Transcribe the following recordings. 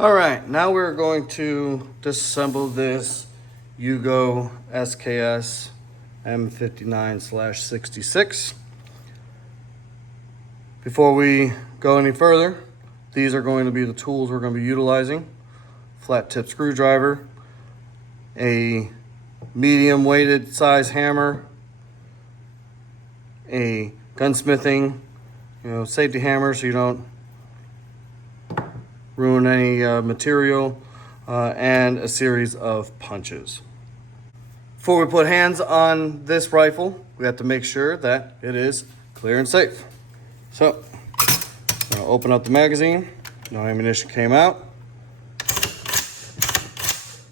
All right, now we're going to disassemble this Yugo sks m59/66. Before we go any further, these are going to be the tools we're going to be utilizing. Flat tip screwdriver, a medium weighted size hammer, a gunsmithing, safety hammer so you don't ruin any material, and a series of punches. Before we put hands on this rifle, we have to make sure that it is clear and safe. So, I'm going to open up the magazine. No ammunition came out.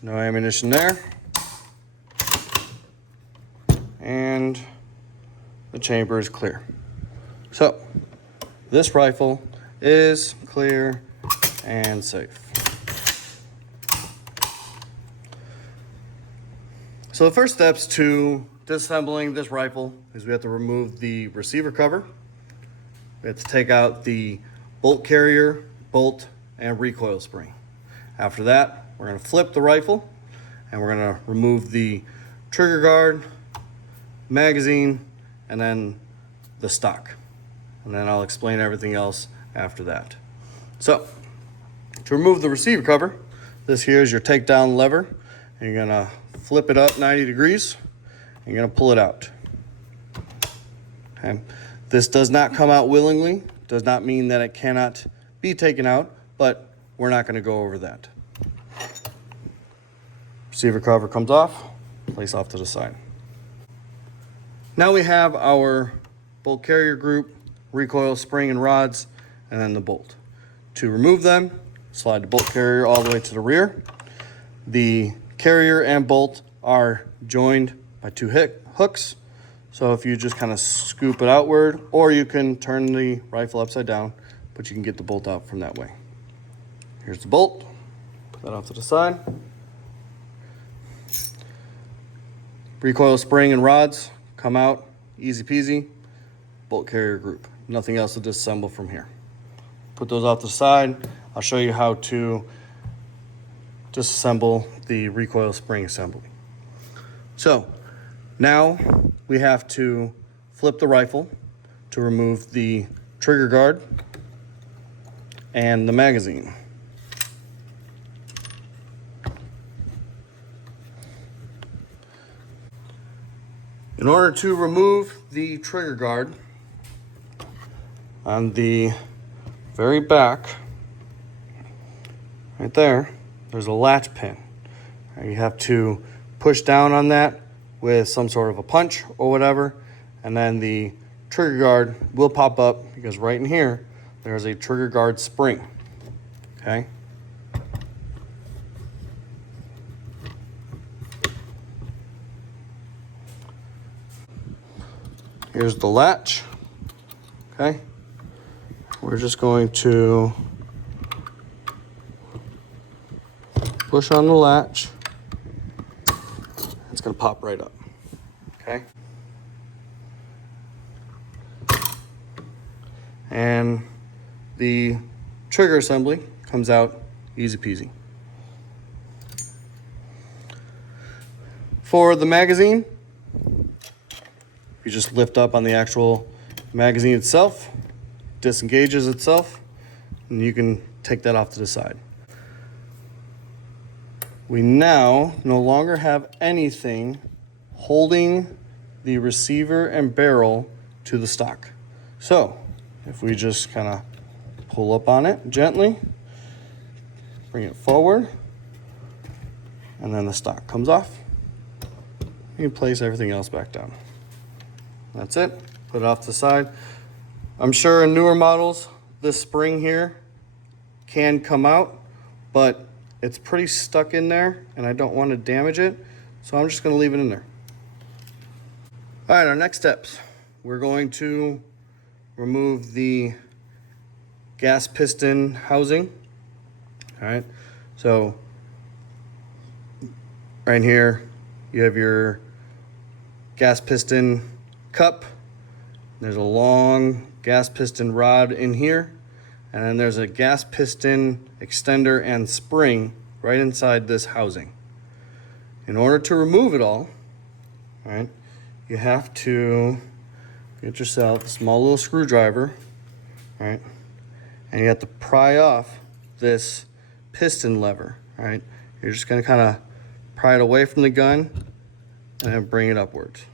No ammunition there. And the chamber is clear. So, this rifle is clear and safe. So the first steps to disassembling this rifle is we have to remove the receiver cover. We have to take out the bolt carrier, bolt, and recoil spring. After that, we're going to flip the rifle and we're going to remove the trigger guard, magazine, and then the stock. And then I'll explain everything else after that. So, to remove the receiver cover, this here is your takedown lever. And you're gonna flip it up 90 degrees. And you're gonna pull it out. Okay. This does not come out willingly. Does not mean that it cannot be taken out, but we're not gonna go over that. Receiver cover comes off, place off to the side. Now we have our bolt carrier group, recoil spring and rods, and then the bolt. To remove them, slide the bolt carrier all the way to the rear. The carrier and bolt are joined by two hooks. So if you just kind of scoop it outward, or you can turn the rifle upside down, but you can get the bolt out from that way. Here's the bolt. Put that off to the side. Recoil spring and rods come out, easy peasy. Bolt carrier group. Nothing else to disassemble from here. Put those off to the side. I'll show you how to disassemble the recoil spring assembly. So now we have to flip the rifle to remove the trigger guard and the magazine. In order to remove the trigger guard, on the very back, right there, there's a latch pin. You have to push down on that with some sort of a punch or whatever, and then the trigger guard will pop up because right in here, there's a trigger guard spring, okay? Here's the latch, okay? We're just going to push on the latch. It's going to pop right up, okay? And the trigger assembly comes out easy peasy. For the magazine, you just lift up on the actual magazine itself, disengages itself, and you can take that off to the side. We now no longer have anything holding the receiver and barrel to the stock. So if we just kind of pull up on it gently, bring it forward, and then the stock comes off, you can place everything else back down. That's it. Put it off to the side. I'm sure in newer models, this spring here can come out, but it's pretty stuck in there and I don't want to damage it, so I'm just going to leave it in there. All right, our next steps. We're going to remove the gas piston housing. All right, so right here, you have your gas piston cup. There's a long gas piston rod in here, and then there's a gas piston extender and spring right inside this housing. In order to remove it all, right, you have to get yourself a small little screwdriver, right, and you have to pry off this piston lever, right. You're just going to kind of pry it away from the gun and then bring it upwards.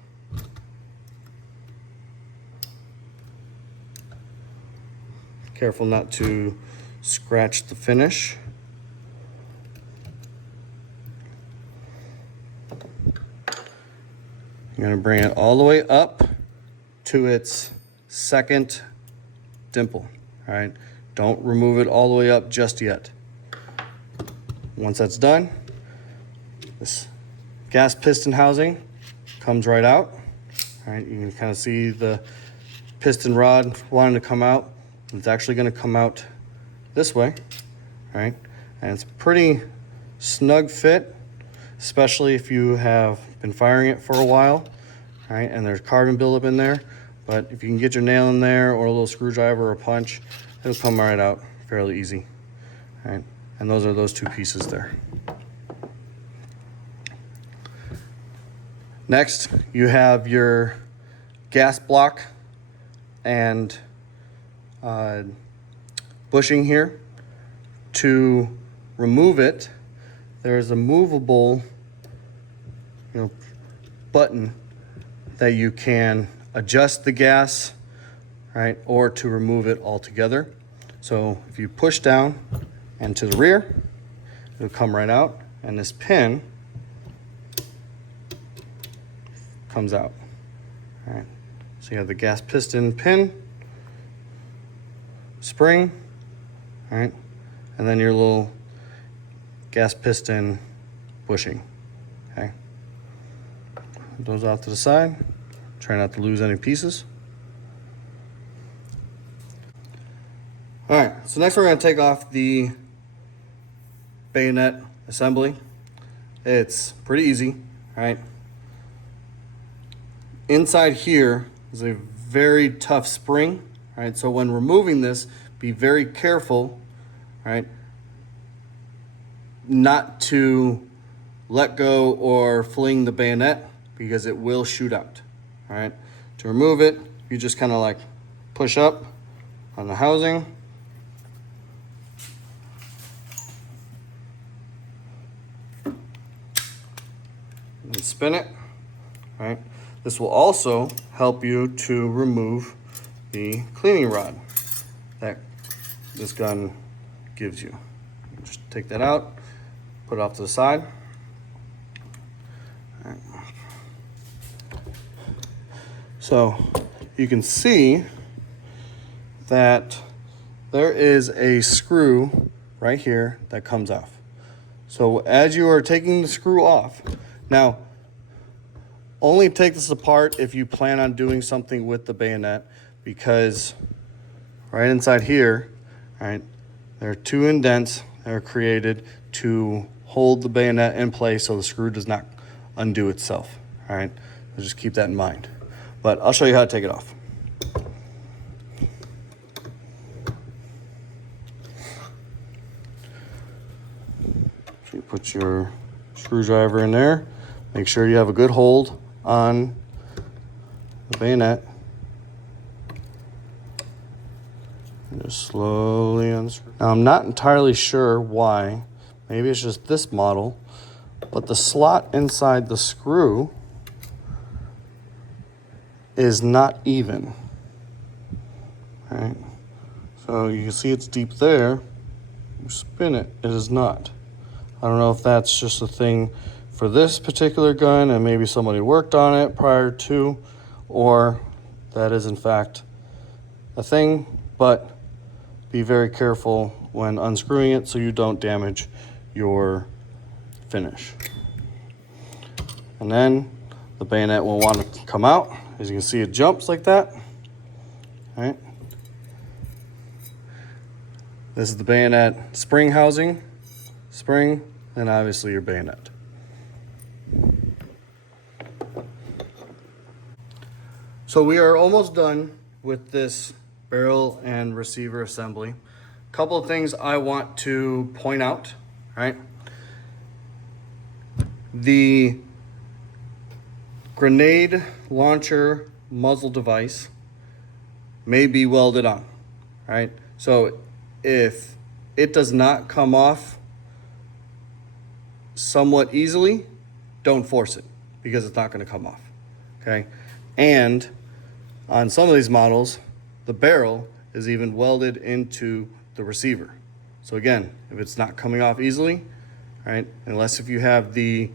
Careful not to scratch the finish. You're going to bring it all the way up to its second dimple. All right, don't remove it all the way up just yet. Once that's done, this gas piston housing comes right out. All right, you can kind of see the piston rod wanting to come out. It's actually going to come out this way, right? And it's a pretty snug fit, especially if you have been firing it for a while, right? And there's carbon buildup in there. But if you can get your nail in there or a little screwdriver or a punch, it'll come right out fairly easy, right? And those are those two pieces there. Next, you have your gas block and bushing here. To remove it, there's a movable, button that you can adjust the gas, right, or to remove it altogether. So if you push down and to the rear, it'll come right out, and this pin comes out. All right. So you have the gas piston pin, spring, all right, and then your little gas piston bushing. Okay. Put those off to the side. Try not to lose any pieces. All right, so next we're going to take off the bayonet assembly. It's pretty easy, right? Inside here is a very tough spring, right? So when removing this, be very careful, right, not to let go or fling the bayonet because it will shoot out, all right? To remove it, you just kind of like push up on the housing. And spin it, all right? This will also help you to remove the cleaning rod that this gun gives you. Just take that out, put it off to the side. All right. So you can see that there is a screw right here that comes off. So as you are taking the screw off, now only take this apart if you plan on doing something with the bayonet, because right inside here, right, there are two indents that are created to hold the bayonet in place so the screw does not undo itself, all right? So just keep that in mind. But I'll show you how to take it off. So you put your screwdriver in there. Make sure you have a good hold on the bayonet. And just slowly unscrew. Now I'm not entirely sure why. Maybe it's just this model, but the slot inside the screw is not even. All right. So you can see it's deep there. You spin it, it is not. I don't know if that's just a thing for this particular gun and maybe somebody worked on it prior to, or that is in fact a thing, but be very careful when unscrewing it so you don't damage your finish. And then the bayonet will want to come out. As you can see, it jumps like that. All right. This is the bayonet spring housing, spring, and obviously your bayonet. So we are almost done with this barrel and receiver assembly. couple of things I want to point out, right? The grenade launcher muzzle device may be welded on, right? So if it does not come off somewhat easily, don't force it because it's not going to come off, okay? And on some of these models, the barrel is even welded into the receiver. So again, if it's not coming off easily, right, unless if you have the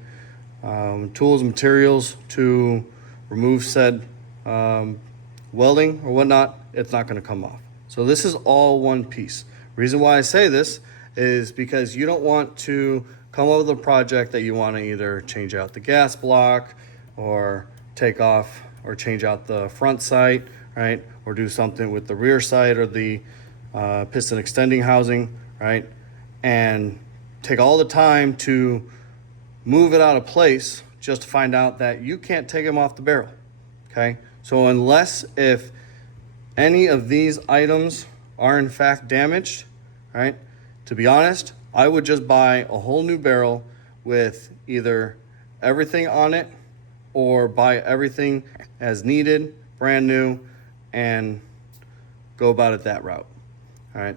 tools and materials to remove said welding or whatnot, it's not going to come off. So this is all one piece. Reason why I say this is because you don't want to come up with a project that you want to either change out the gas block or take off or change out the front sight, right? Or do something with the rear sight or the piston extending housing, right? And take all the time to move it out of place just to find out that you can't take them off the barrel, okay? So unless if any of these items are in fact damaged, right? To be honest, I would just buy a whole new barrel with either everything on it or buy everything as needed, brand new, and go about it that route, all right?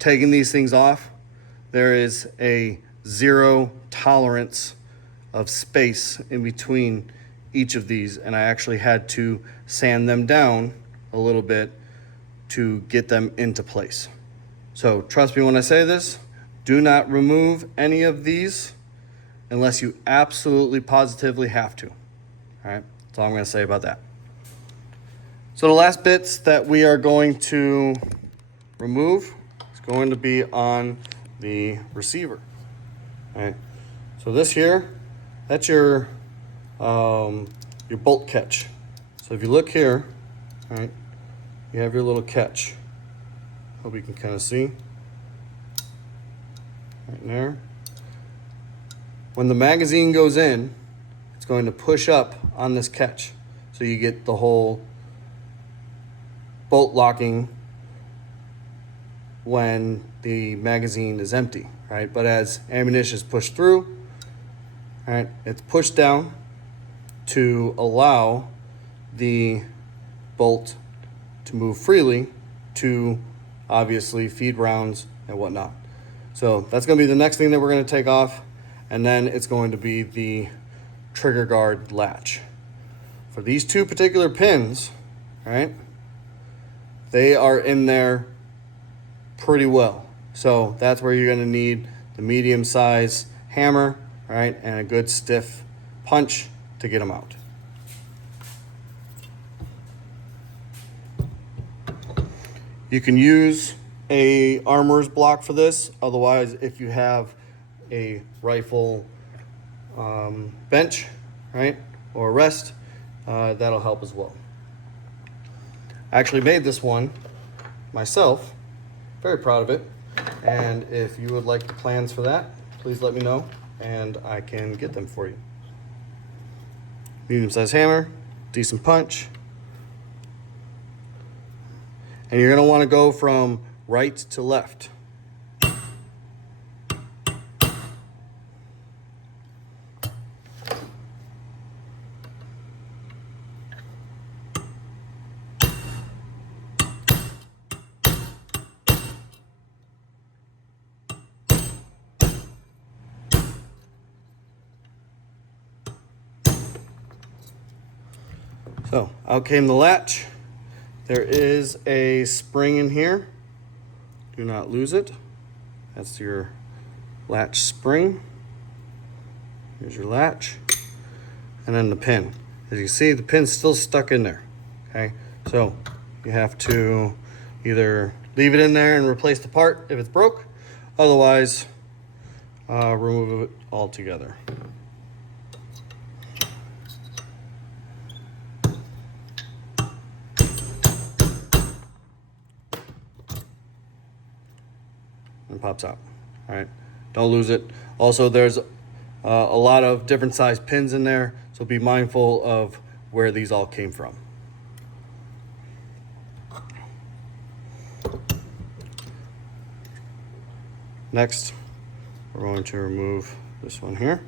Taking these things off, there is a zero tolerance of space in between each of these, and I actually had to sand them down a little bit to get them into place. So trust me when I say this, do not remove any of these unless you absolutely positively have to. All right, that's all I'm going to say about that. So the last bits that we are going to remove is going to be on the receiver. All right, so this here, that's your bolt catch. So if you look here, all right, you have your little catch. Hope you can kind of see right there. When the magazine goes in, it's going to push up on this catch. So you get the whole bolt locking when the magazine is empty, right? But as ammunition is pushed through, all right, it's pushed down to allow the bolt to move freely to obviously feed rounds and whatnot. So that's going to be the next thing that we're going to take off, and then it's going to be the trigger guard latch. For these two particular pins, right, they are in there pretty well. So that's where you're going to need the medium size hammer, right, and a good stiff punch to get them out. You can use a armorer's block for this. Otherwise, if you have a rifle bench, right, or rest, that'll help as well. I actually made this one myself. Very proud of it. And if you would like the plans for that, please let me know and I can get them for you. Medium-sized hammer, decent punch. And you're going to want to go from right to left. So out came the latch. There is a spring in here. Do not lose it. That's your latch spring. Here's your latch. And then the pin. As you see, the pin's still stuck in there. Okay, so you have to either leave it in there and replace the part if it's broke. Otherwise, remove it altogether. And pops out. All right, don't lose it. Also, there's a lot of different size pins in there, so be mindful of where these all came from. Next, we're going to remove this one here.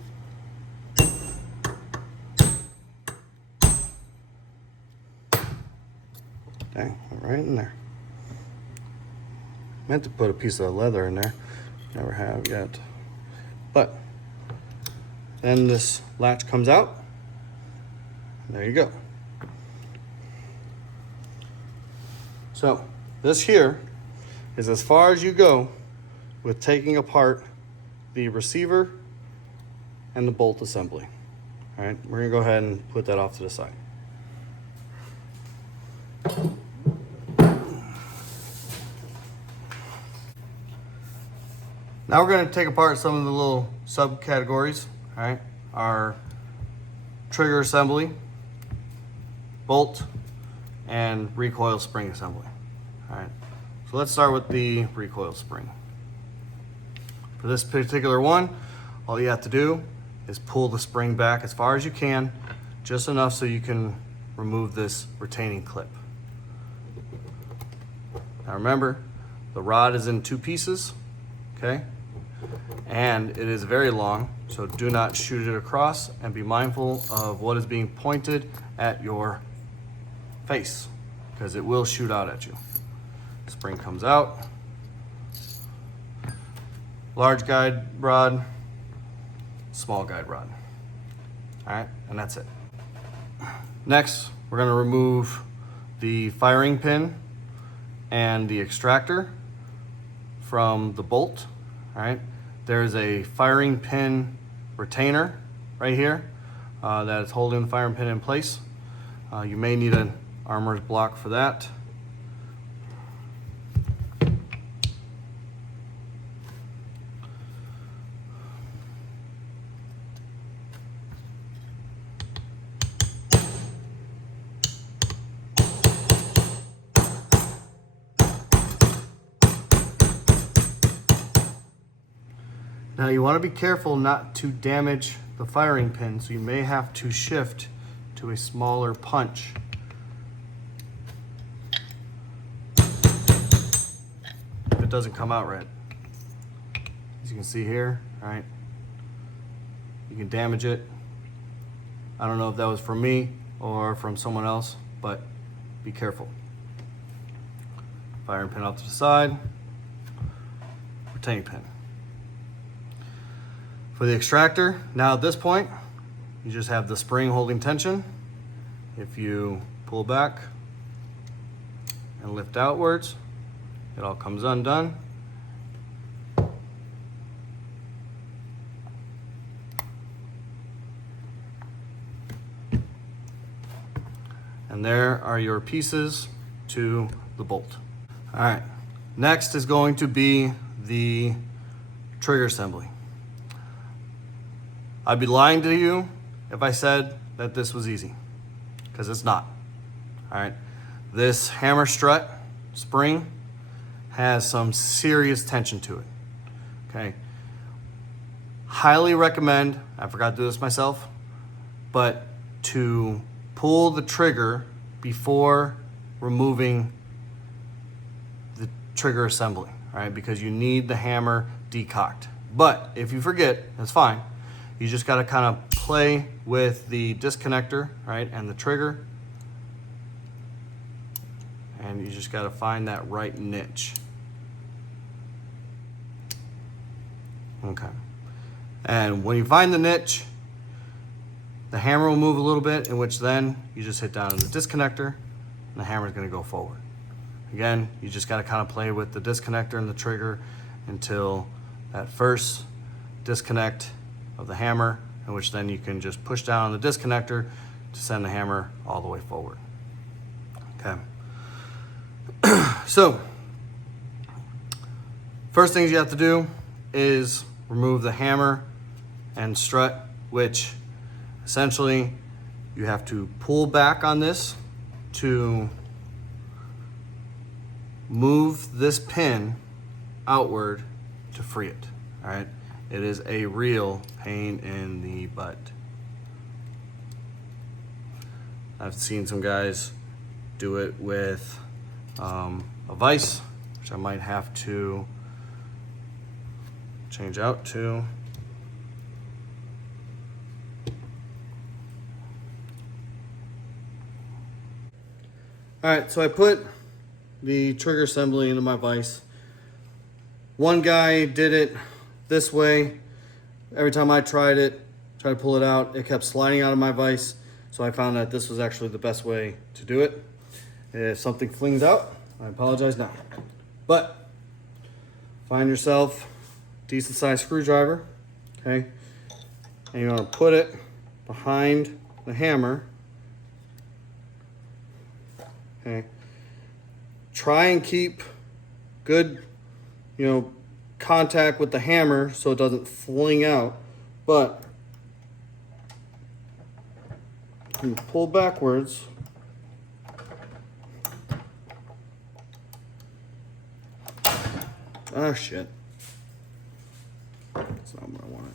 Dang, right in there. Meant to put a piece of leather in there, never have yet. But then this latch comes out. There you go. So this here is as far as you go with taking apart the receiver and the bolt assembly. All right, we're gonna go ahead and put that off to the side. Now we're going to take apart some of the little subcategories, all right? Our trigger assembly, bolt, and recoil spring assembly, all right? So let's start with the recoil spring. For this particular one, all you have to do is pull the spring back as far as you can, just enough so you can remove this retaining clip. Now remember, the rod is in 2 pieces, okay? And it is very long, so do not shoot it across, and be mindful of what is being pointed at your face, because it will shoot out at you. Spring comes out. Large guide rod, small guide rod. All right, and that's it. Next, we're gonna remove the firing pin and the extractor from the bolt. All right, there's a firing pin retainer right here that is holding the firing pin in place. You may need an armorer's block for that. Now you want to be careful not to damage the firing pin, so you may have to shift to a smaller punch. If it doesn't come out right. As you can see here, all right, you can damage it. I don't know if that was from me or from someone else, but be careful. Firing pin off to the side, retaining pin. For the extractor, now at this point, you just have the spring holding tension. If you pull back and lift outwards, it all comes undone. And there are your pieces to the bolt. All right, next is going to be the trigger assembly. I'd be lying to you if I said that this was easy, because it's not. All right, this hammer strut spring has some serious tension to it, okay? Highly recommend, I forgot to do this myself, but to pull the trigger before removing the trigger assembly, all right? Because you need the hammer decocked. But if you forget, that's fine. You just gotta kind of play with the disconnector, right, and the trigger. And you just gotta find that right niche. Okay. And when you find the niche, the hammer will move a little bit, in which then you just hit down on the disconnector, and the hammer's gonna go forward. Again, you just gotta kind of play with the disconnector and the trigger until that first disconnect of the hammer, in which then you can just push down on the disconnector to send the hammer all the way forward. Okay. So, first things you have to do is remove the hammer and strut, which essentially you have to pull back on this to move this pin outward to free it, all right? It is a real pain in the butt. I've seen some guys do it with a vise, which I might have to change out to all right, so I put the trigger assembly into my vise. One guy did it this way. Every time I tried to pull it out, it kept sliding out of my vise. So I found that this was actually the best way to do it. If something flings out, I apologize now. But find yourself a decent sized screwdriver, okay? And you're gonna put it behind the hammer, okay? Try and keep good, contact with the hammer so it doesn't fling out, but you pull backwards. Ah, shit. That's not what I wanted.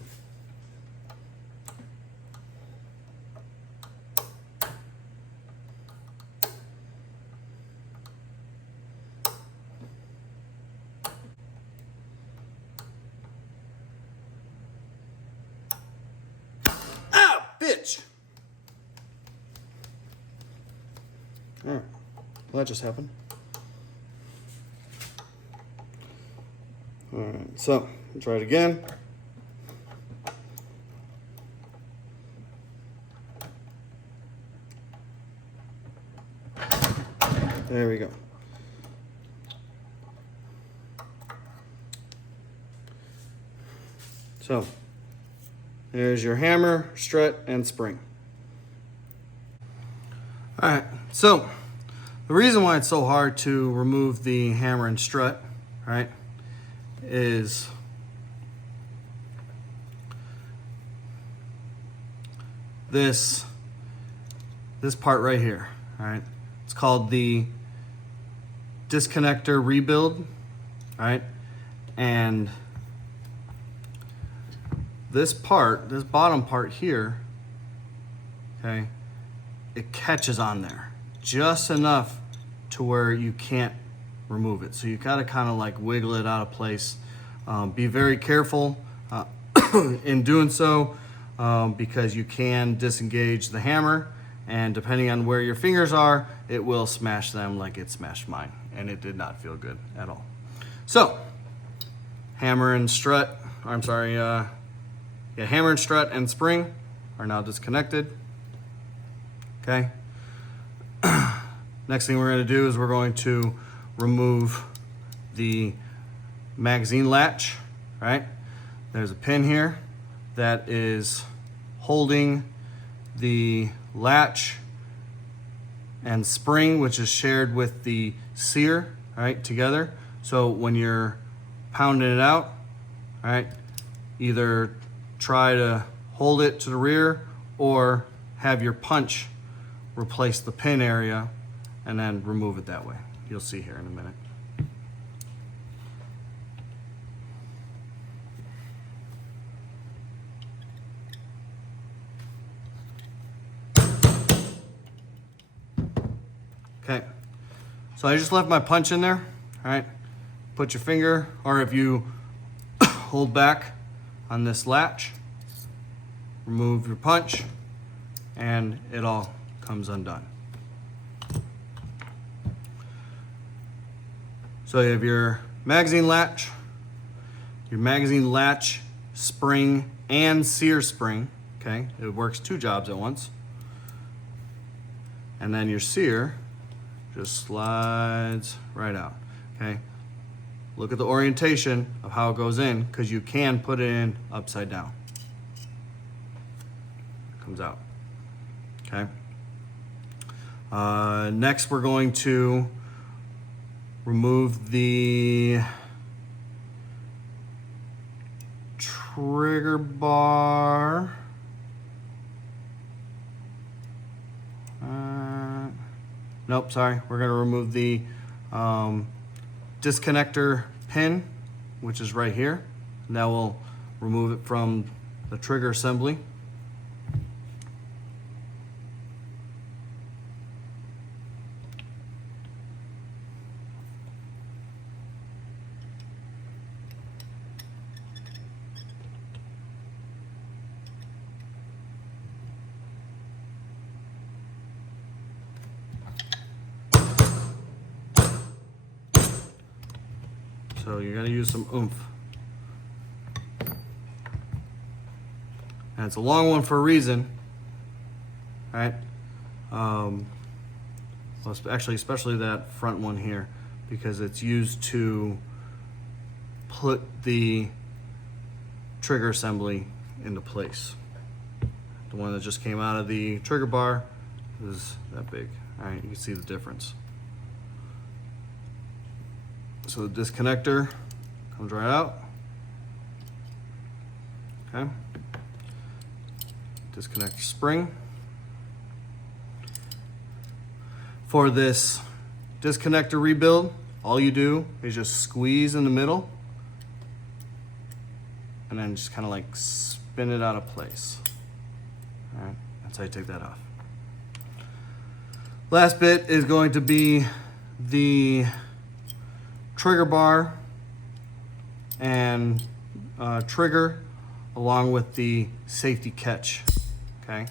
Ah, bitch! All right. Well, that just happened. All right, so try it again. There we go. So there's your hammer, strut, and spring. All right, so the reason why it's so hard to remove the hammer and strut, right, is this part right here, all right? It's called the disconnector rebuild, all right? And this bottom part here, okay, it catches on there just enough to where you can't remove it. So you gotta kind of like wiggle it out of place. Be very careful in doing so because you can disengage the hammer, and depending on where your fingers are, it will smash them like it smashed mine, and it did not feel good at all. So hammer and strut, hammer and strut and spring are now disconnected. Okay. Next thing we're going to do is we're going to remove the magazine latch, right? There's a pin here that is holding the latch and spring, which is shared with the sear, right, together. So when you're pounding it out, all right, either try to hold it to the rear or have your punch replace the pin area and then remove it that way. You'll see here in a minute. Okay, so I just left my punch in there, all right? Put your finger, or if you hold back on this latch, remove your punch, and it all comes undone. So you have your magazine latch, spring, and sear spring, okay? It works two jobs at once. And then your sear just slides right out, okay? Look at the orientation of how it goes in, because you can put it in upside down. It comes out, okay? Next, we're going to remove the trigger bar. Nope, sorry. We're going to remove the disconnector pin, which is right here. And that will remove it from the trigger assembly. So you gotta use some oomph. And it's a long one for a reason, right? Well, actually, especially that front one here, because it's used to put the trigger assembly into place. The one that just came out of the trigger bar is that big. All right, you can see the difference. So the disconnector comes right out. Okay. Disconnect the spring. For this disconnector rebuild, all you do is just squeeze in the middle and then just kind of like spin it out of place. All right, that's how you take that off. Last bit is going to be the trigger bar and trigger, along with the safety catch, okay,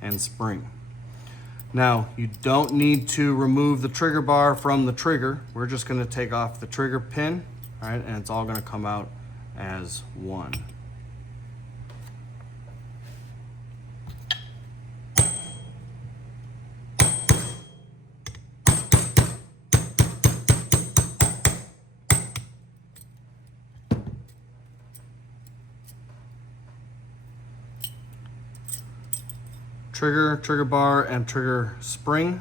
and spring. Now, you don't need to remove the trigger bar from the trigger. We're just gonna take off the trigger pin, all right, and it's all gonna come out as one. Trigger bar, and trigger spring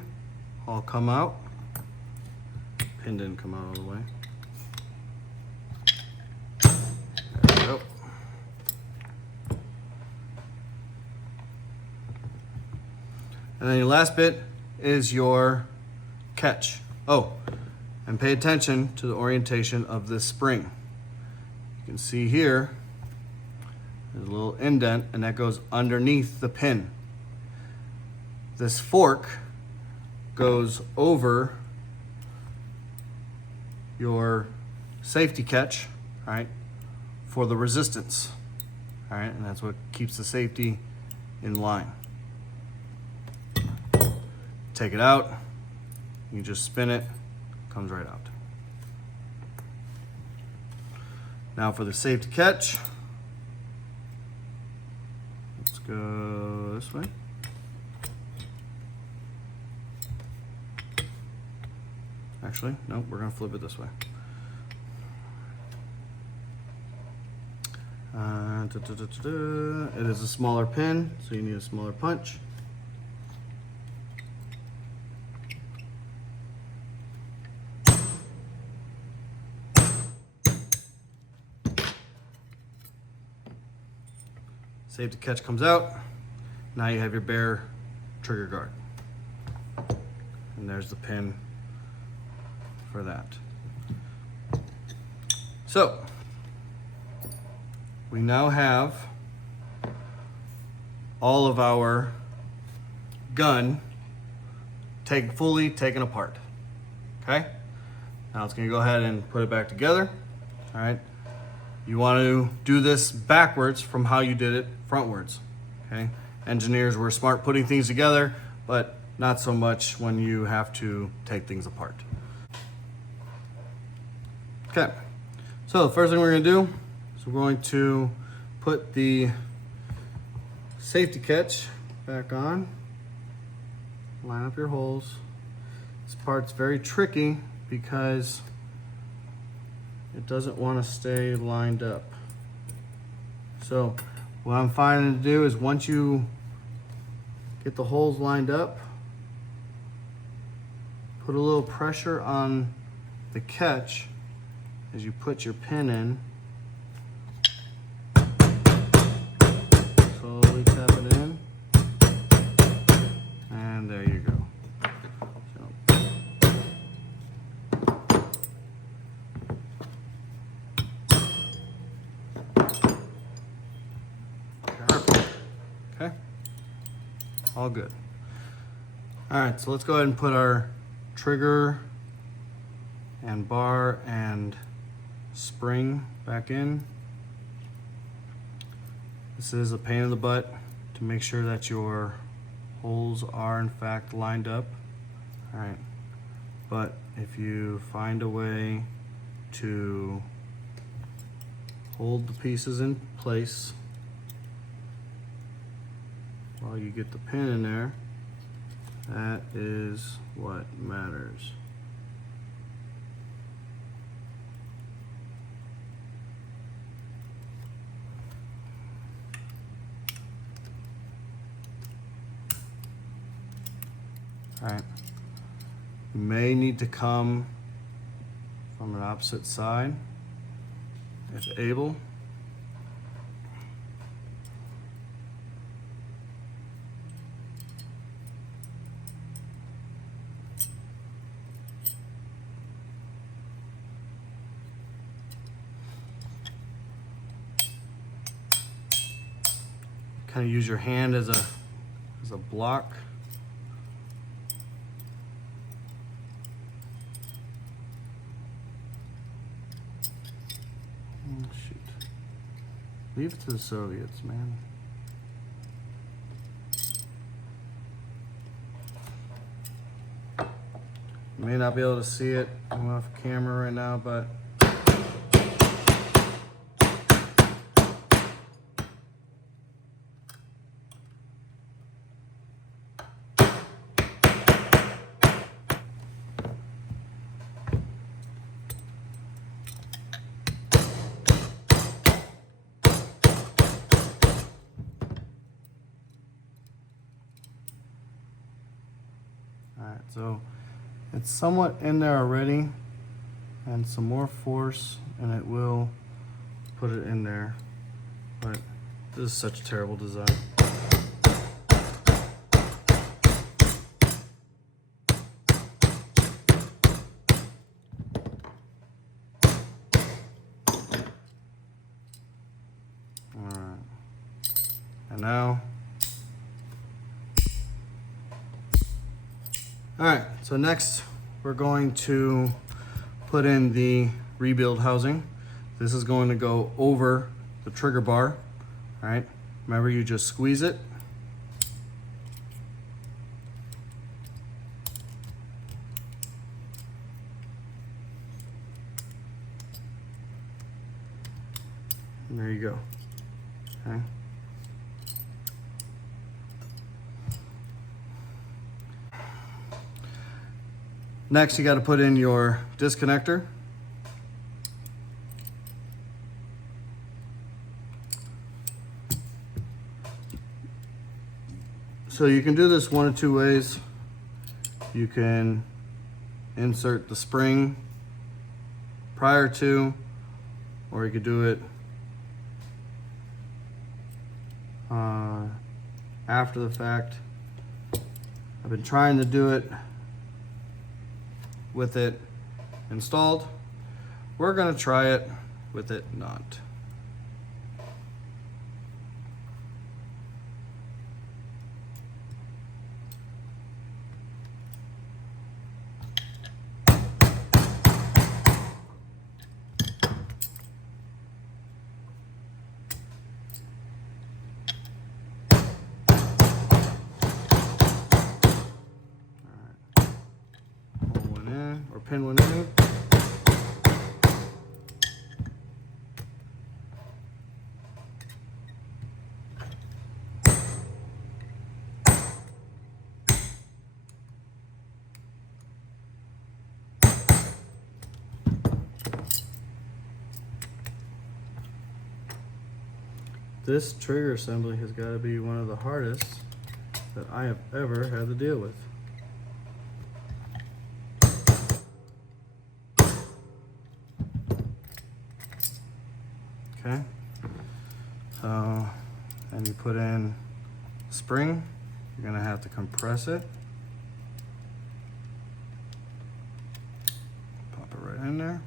all come out. Pin didn't come out all the way. There we go. And then your last bit is your catch. Oh, and pay attention to the orientation of this spring. You can see here, there's a little indent, and that goes underneath the pin. This fork goes over your safety catch, all right, for the resistance, all right, and that's what keeps the safety in line. Take it out, you just spin it, comes right out. Now for the safety catch, let's go this way. Actually, no, we're gonna flip it this way. It is a smaller pin, so you need a smaller punch. Safety catch comes out. Now you have your bare trigger guard. And there's the pin for that. So we now have all of our gun fully taken apart. Okay? Now it's gonna go ahead and put it back together. All right. You want to do this backwards from how you did it frontwards. Okay? Engineers were smart putting things together, but not so much when you have to take things apart. Okay, so the first thing we're going to do is we're going to put the safety catch back on, line up your holes. This part's very tricky because it doesn't want to stay lined up. So what I'm finding to do is once you get the holes lined up, put a little pressure on the catch as you put your pin in. Slowly tap it in. And there you go. Okay. All good. All right, so let's go ahead and put our trigger and bar and spring back in. This is a pain in the butt to make sure that your holes are in fact lined up. All right, but if you find a way to hold the pieces in place while you get the pin in there. That is what matters. All right, you may need to come from an opposite side if able. Kind of use your hand as a block. Oh, shoot. Leave it to the Soviets, man. You may not be able to see it. I'm off camera right now, but alright, so it's somewhat in there already, and some more force and it will put it in there, but this is such a terrible design. Alright, and now, alright, so next we're going to put in the rebuild housing. This is going to go over the trigger bar. All right, remember, you just squeeze it. And there you go. Okay. Next, you got to put in your disconnector. So you can do this one of two ways. You can insert the spring prior to, or you could do it after the fact. I've been trying to do it with it installed. We're gonna try it with it not. Pin one in. This trigger assembly has got to be one of the hardest that I have ever had to deal with. Okay, so then you put in spring. You're gonna have to compress it. Pop it right in there.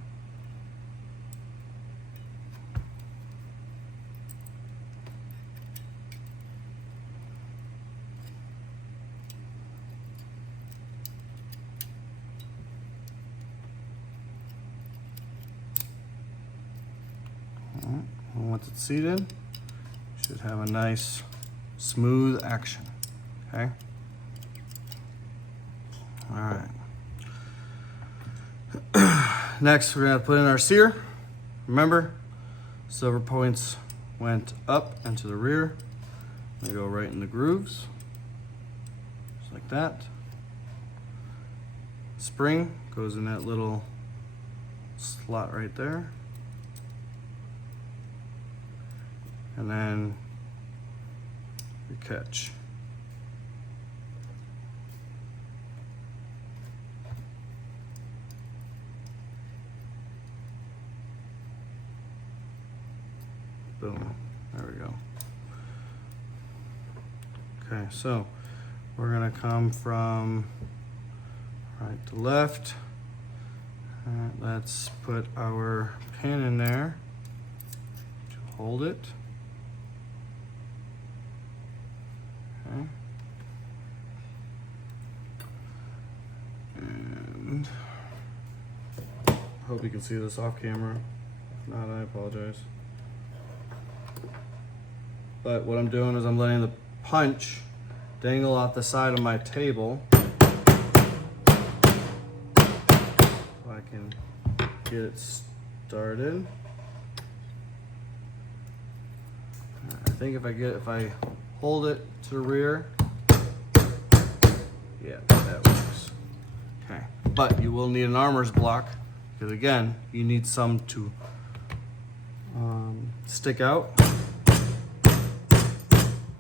Once it's seated, you should have a nice smooth action. Okay. All right. Next, we're gonna put in our sear. Remember, silver points went up and to the rear. They go right in the grooves, just like that. Spring goes in that little slot right there. And then your catch. Boom, there we go. Okay, so we're gonna come from right to left. Let's put our pin in there to hold it. Okay. And I hope you can see this off camera. If not, I apologize. But what I'm doing is I'm letting the punch dangle off the side of my table so I can get it started. I think if I hold it to the rear, yeah, that works. Okay, but you will need an armor's block because again, you need some to stick out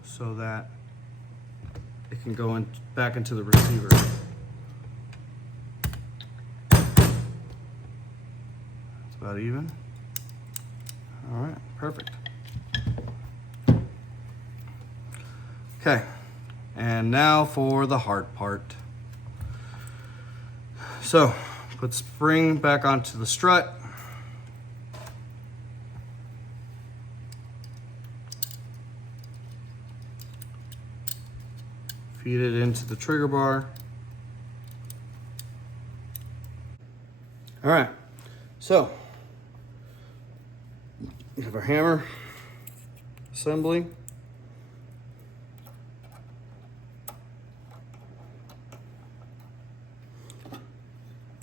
so that it can go in back into the receiver. That's about even. All right, perfect. Okay, and now for the hard part. So, put spring back onto the strut. Feed it into the trigger bar. All right, so we have our hammer assembly.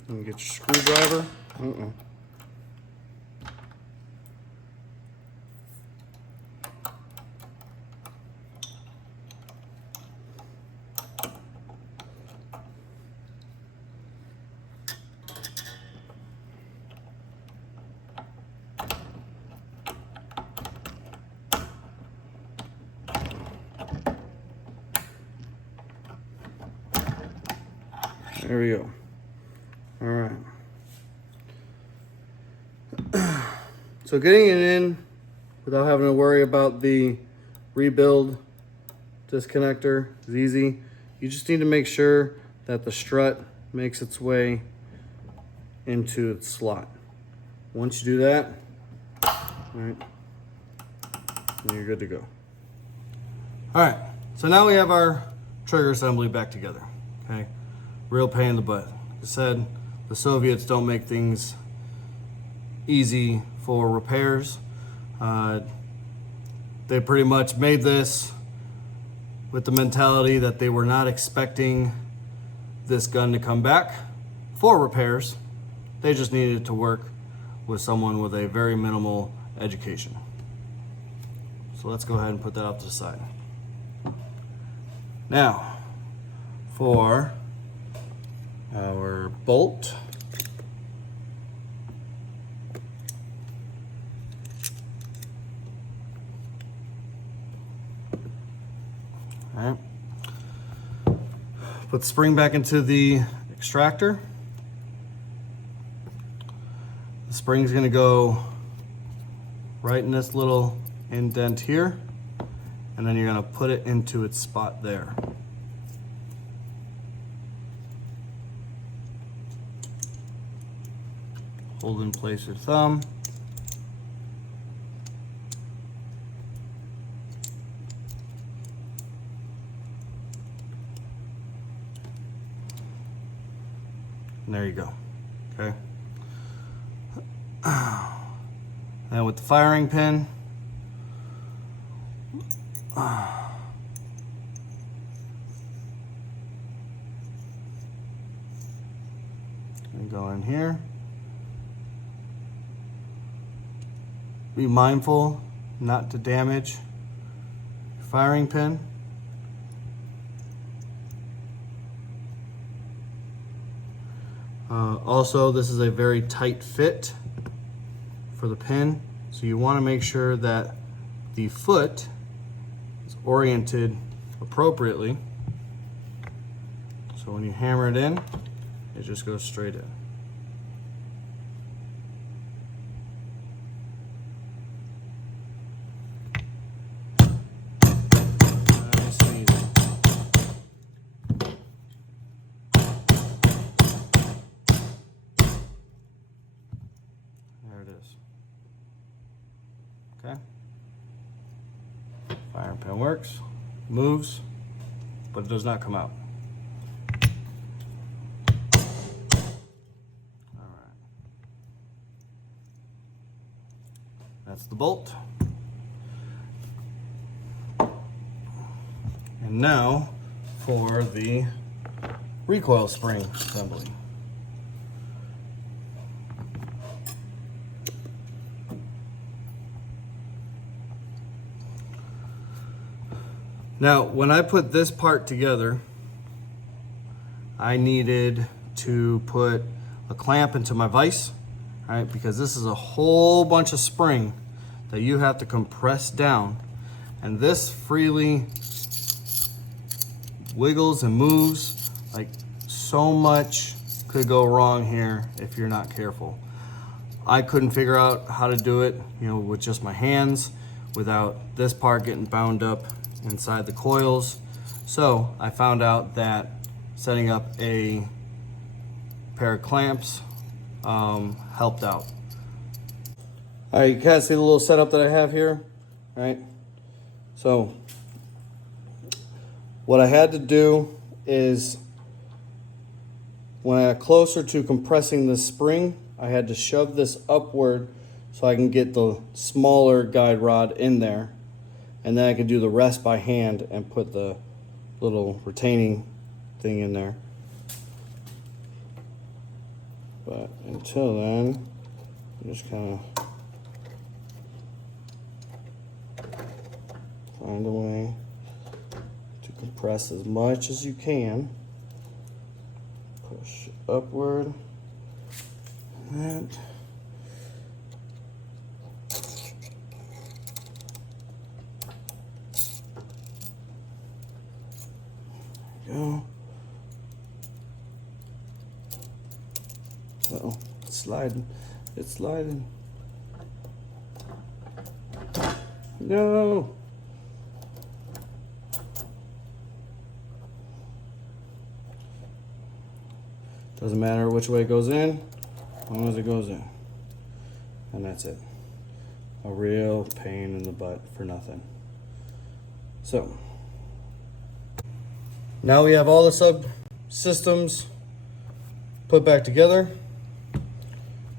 And get your screwdriver. There we go. All right. So getting it in without having to worry about the rebuild disconnector is easy. You just need to make sure that the strut makes its way into its slot. Once you do that, all right, then you're good to go. All right, so now we have our trigger assembly back together, okay? Real pain in the butt. Like I said, the Soviets don't make things easy for repairs. They pretty much made this with the mentality that they were not expecting this gun to come back for repairs. They just needed to work with someone with a very minimal education. So let's go ahead and put that off to the side. Now, for our bolt. All right. Put the spring back into the extractor. The spring's gonna go right in this little indent here, and then you're gonna put it into its spot there. Hold in place your thumb. And there you go, okay? Now with the firing pin, go in here. Be mindful not to damage your firing pin. Also, this is a very tight fit for the pin, so you want to make sure that the foot is oriented appropriately. So when you hammer it in, it just goes straight in. Nice and easy. There it is. Okay. Firing pin works, moves, but it does not come out. That's the bolt. And now for the recoil spring assembly. Now, when I put this part together, I needed to put a clamp into my vise, right? Because this is a whole bunch of spring that you have to compress down, and this freely wiggles and moves. Like, so much could go wrong here if you're not careful. I couldn't figure out how to do it, with just my hands without this part getting bound up inside the coils. So I found out that setting up a pair of clamps helped out. All right, you guys see the little setup that I have here, right? So what I had to do is, when I got closer to compressing the spring, I had to shove this upward so I can get the smaller guide rod in there, and then I could do the rest by hand and put the little retaining thing in there. But until then, I'm just kind of find a way to compress as much as you can. Push upward. And that. There we go. Uh-oh, it's sliding. It's sliding. No. Doesn't matter which way it goes in, as long as it goes in. And that's it. A real pain in the butt for nothing. So, now we have all the subsystems put back together.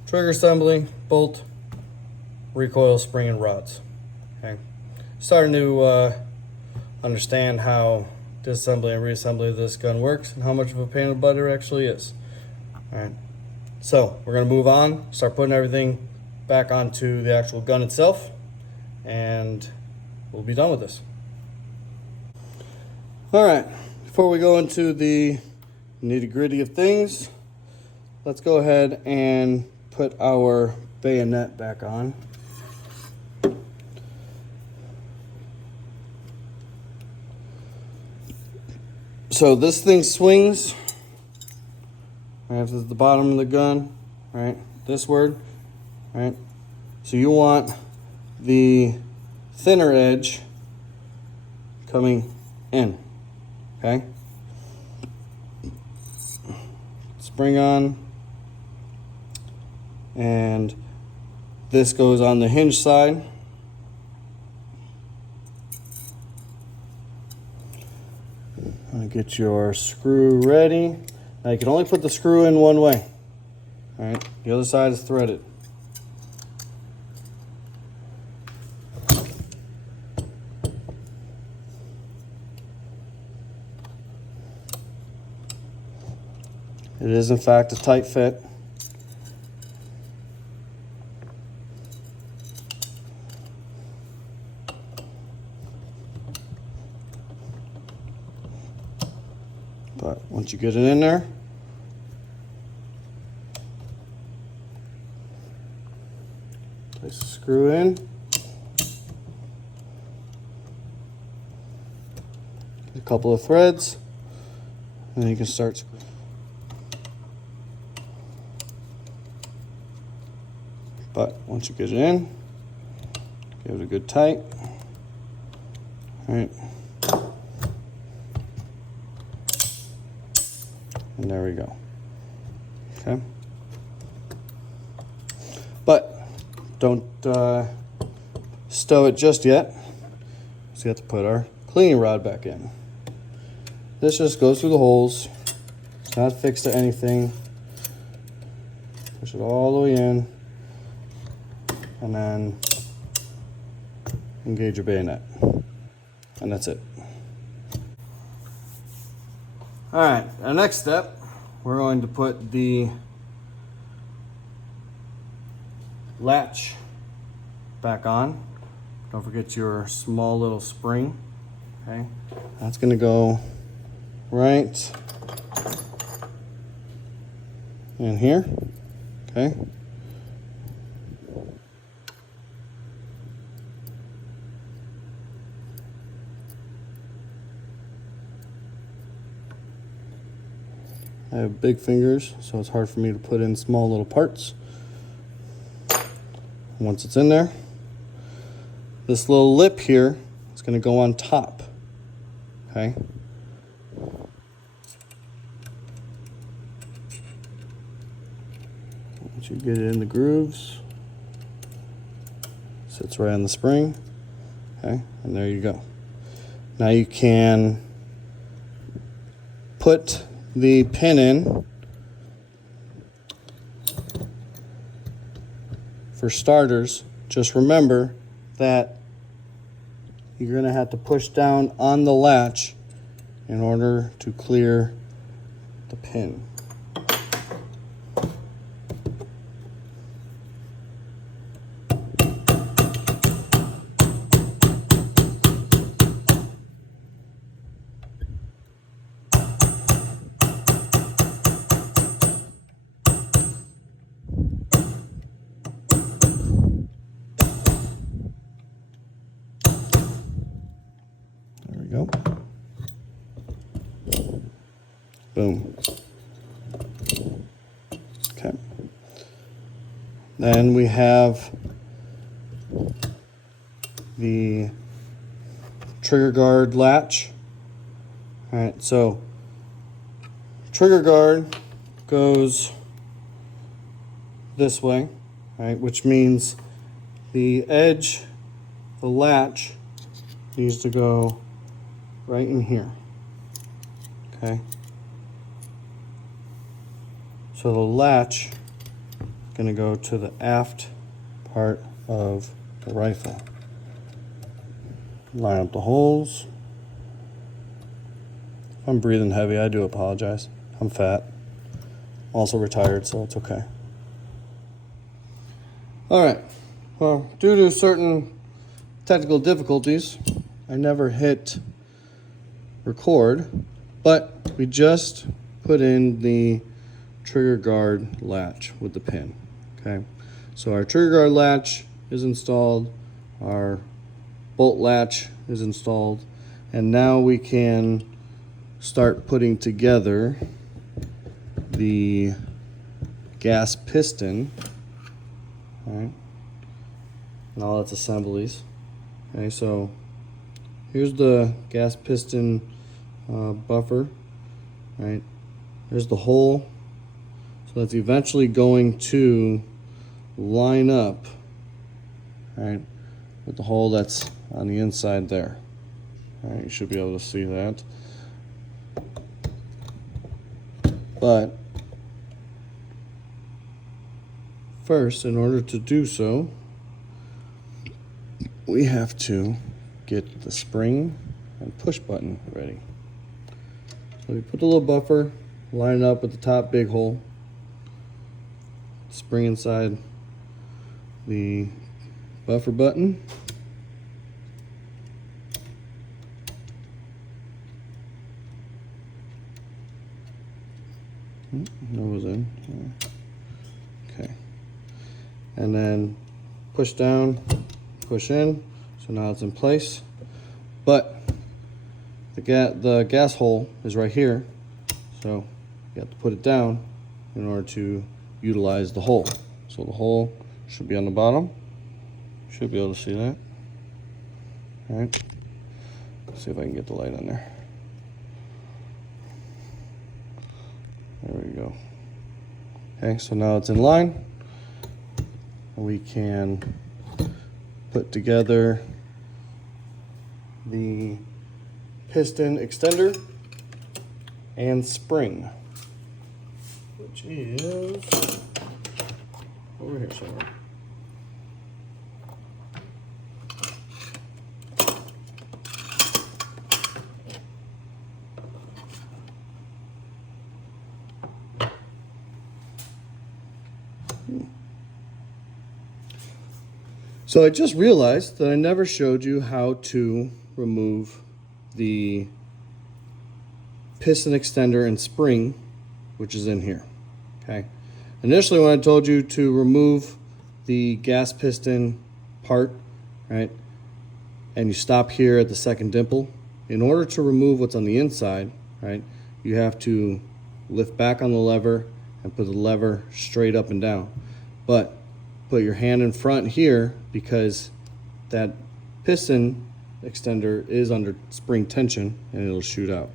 Trigger assembly, bolt, recoil, spring, and rods. Okay. Starting to understand how disassembly and reassembly of this gun works and how much of a pain in the butt it actually is. All right. So we're gonna move on, start putting everything back onto the actual gun itself, and we'll be done with this. All right. Before we go into the nitty-gritty of things, let's go ahead and put our bayonet back on. So this thing swings right to the bottom of the gun, right? This word, right? So you want the thinner edge coming in, okay? Spring on, and this goes on the hinge side. Get your screw ready. Now you can only put the screw in one way. All right, the other side is threaded. It is in fact a tight fit. But once you get it in there, place the screw in. A couple of threads, and then you can start screwing. But once you get it in, give it a good tight. All right. And there we go. Okay. But don't stow it just yet. So you have to put our cleaning rod back in. This just goes through the holes. It's not fixed to anything. Push it all the way in. And then engage your bayonet. And that's it. All right, our next step, we're going to put the latch back on. Don't forget your small little spring. Okay, that's gonna go right in here. Okay. I have big fingers, so it's hard for me to put in small little parts. Once it's in there, this little lip here is going to go on top. Okay. Once you get it in the grooves, sits right on the spring. Okay, and there you go. Now you can put the pin in. For starters, just remember that you're going to have to push down on the latch in order to clear the pin. Go. Boom. Okay. Then we have the trigger guard latch. All right, so trigger guard goes this way, right, which means the edge, the latch, needs to go right in here. Okay. So the latch is going to go to the aft part of the rifle. Line up the holes. If I'm breathing heavy, I do apologize. I'm fat. Also retired, so it's okay. All right. Well, due to certain technical difficulties, I never hit record, but we just put in the trigger guard latch with the pin. Okay, so our trigger guard latch is installed, our bolt latch is installed, and now we can start putting together the gas piston. All right, and all its assemblies. Okay, so here's the gas piston buffer, right? There's the hole. So that's eventually going to line up, right, with the hole that's on the inside there. All right, you should be able to see that. But first, in order to do so, we have to get the spring and push button ready. So we put the little buffer, line it up with the top big hole, spring inside the buffer button, nose in. Okay. And then push down, push in. So now it's in place. But the gas hole is right here. So you have to put it down in order to utilize the hole. So the hole should be on the bottom. Should be able to see that. All right. Let's see if I can get the light on there. There we go. Okay, so now it's in line. We can put together the piston extender and spring, which is over here somewhere. So I just realized that I never showed you how to remove the piston extender and spring, which is in here. Okay. Initially, when I told you to remove the gas piston part, right, and you stop here at the second dimple, in order to remove what's on the inside, right, you have to lift back on the lever and put the lever straight up and down. But put your hand in front here because that piston extender is under spring tension and it'll shoot out.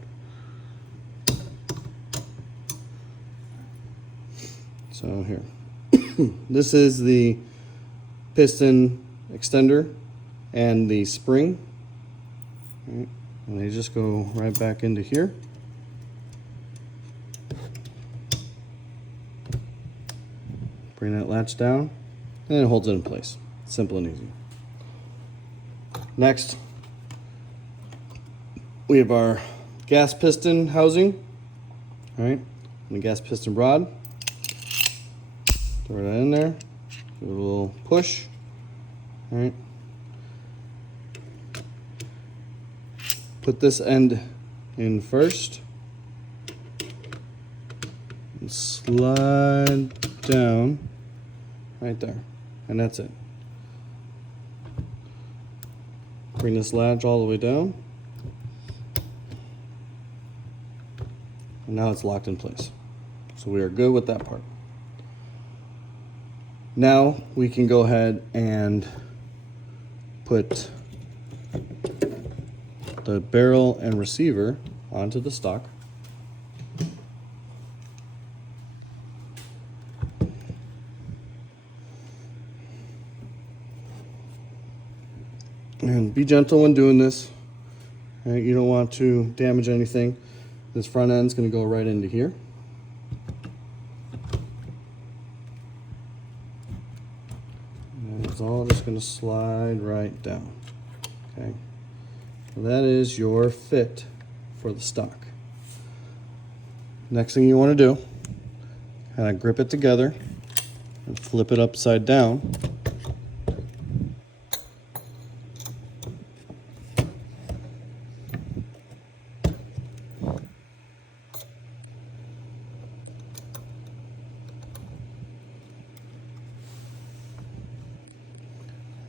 So here, this is the piston extender and the spring. Right. And they just go right back into here. Bring that latch down and it holds it in place. Simple and easy. Next, we have our gas piston housing, all right, and the gas piston rod. Throw that in there, give it a little push, all right. Put this end in first and slide down right there, and that's it. Bring this latch all the way down, and now it's locked in place. So we are good with that part. Now we can go ahead and put the barrel and receiver onto the stock. And be gentle when doing this. Right, you don't want to damage anything. This front end's going to go right into here. And it's all just going to slide right down. Okay. So that is your fit for the stock. Next thing you want to do, kind of grip it together and flip it upside down.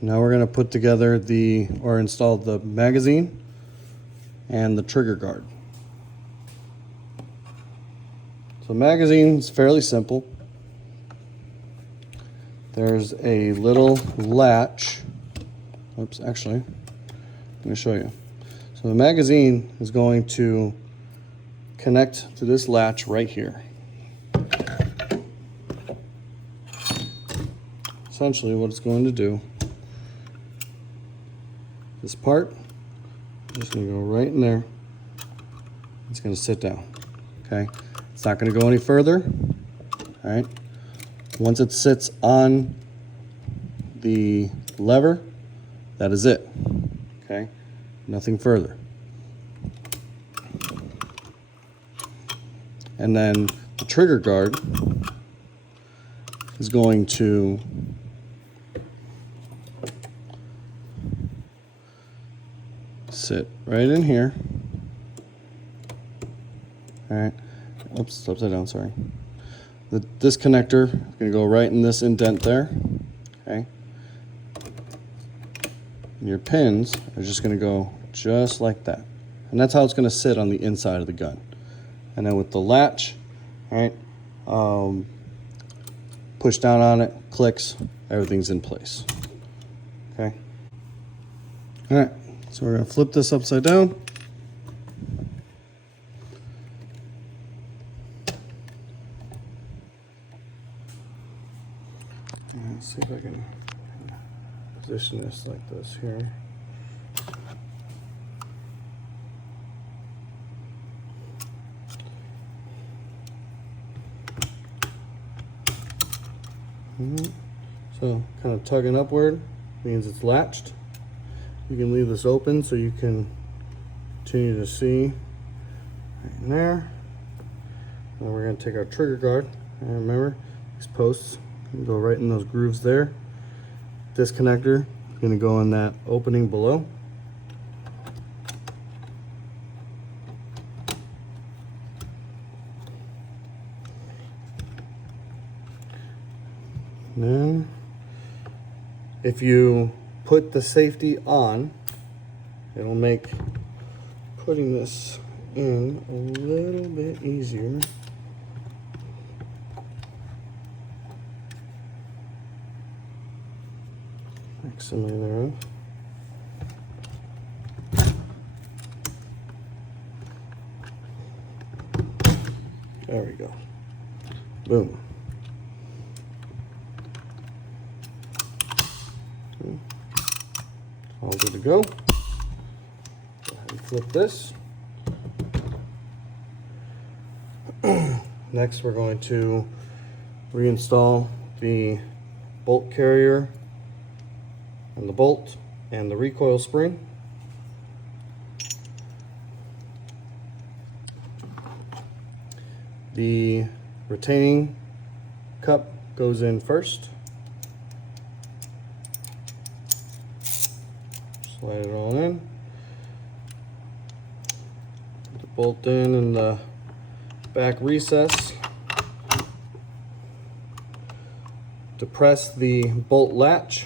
Now we're going to put together or install the magazine and the trigger guard. So magazine is fairly simple. There's a little latch. Oops, actually, let me show you. So the magazine is going to connect to this latch right here. Essentially what it's going to do, this part is just going to go right in there. It's going to sit down. Okay, it's not going to go any further. All right, once it sits on the lever, that is it. Okay, nothing further. And then the trigger guard is going to sit right in here. All right. Oops, upside down, sorry. this connector is going to go right in this indent there. Okay. And your pins are just going to go just like that. And that's how it's going to sit on the inside of the gun. And then with the latch, all right, push down on it, clicks, everything's in place. Okay. All right, so we're going to flip this upside down. Let's see if I can position this like this here. So kind of tugging upward means it's latched. You can leave this open so you can continue to see right in there. Now we're going to take our trigger guard, and remember these posts can go right in those grooves there. This connector is going to go in that opening below. And then if you put the safety on, it'll make putting this in a little bit easier. Facsimile thereof. There we go. Boom. All good to go. Go ahead and flip this. Next, we're going to reinstall the bolt carrier and the bolt and the recoil spring. The retaining cup goes in first. Slide it all in. Put the bolt in the back recess. Depress the bolt latch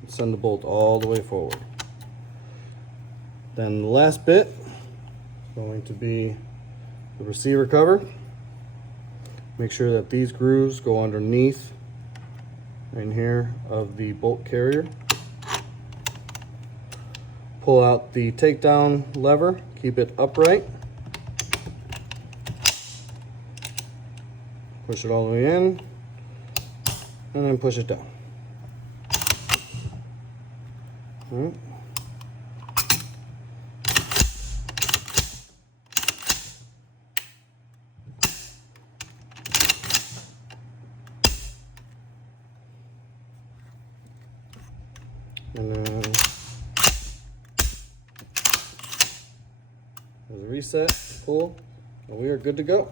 and send the bolt all the way forward. Then the last bit is going to be the receiver cover. Make sure that these grooves go underneath in here of the bolt carrier. Pull out the takedown lever, keep it upright. Push it all the way in, and then push it down. All right. And then there's a reset, pull, and we are good to go.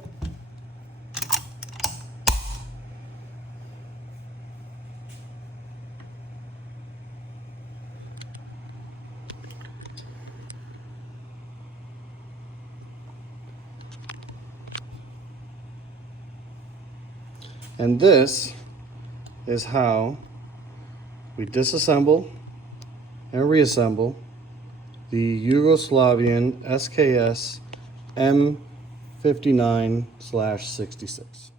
And this is how we disassemble and reassemble the Yugo sks m59/66.